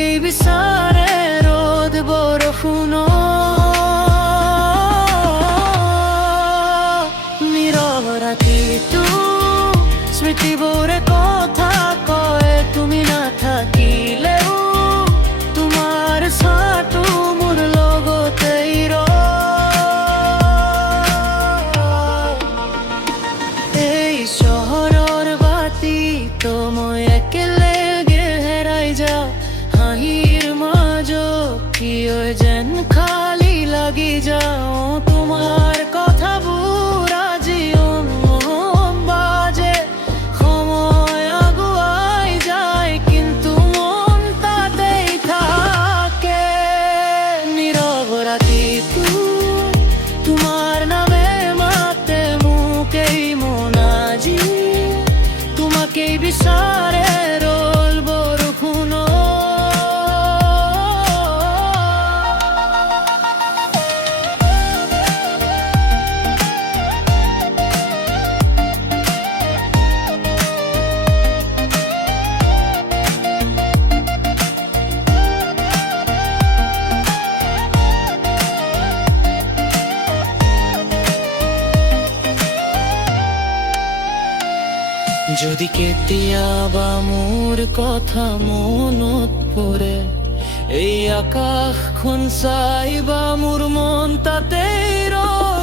তোমাকেই বিচাৰে ৰ'দ বৰষুণ নীৰৱ ৰাতিটো স্মৃতিবোৰে কথা কয় তুমি নাথাকিলেও তোমাৰ ছাঁটো মোৰ লগতেই এই চহৰৰ বাতিটো মই একেলগে হেৰাই যাওঁ হাঁহিৰ মাজত কিয় যেন খালী লাগি যাওঁ তোমাৰ কথাবোৰ আজিও বাজে সময় আগুৱাই যায় কিন্তু মন তাতেই থাকে নীৰৱ ৰাতিটো তোমাৰ নামে মাতে মোক এই মন আজি তোমাকেই বিচাৰে ৰ'ল বৰষুণ যদি কেতিয়াবা মোৰ কথা মনত পৰে এই আকাশখন চাই বা মোৰ মন তাতেই ৰয়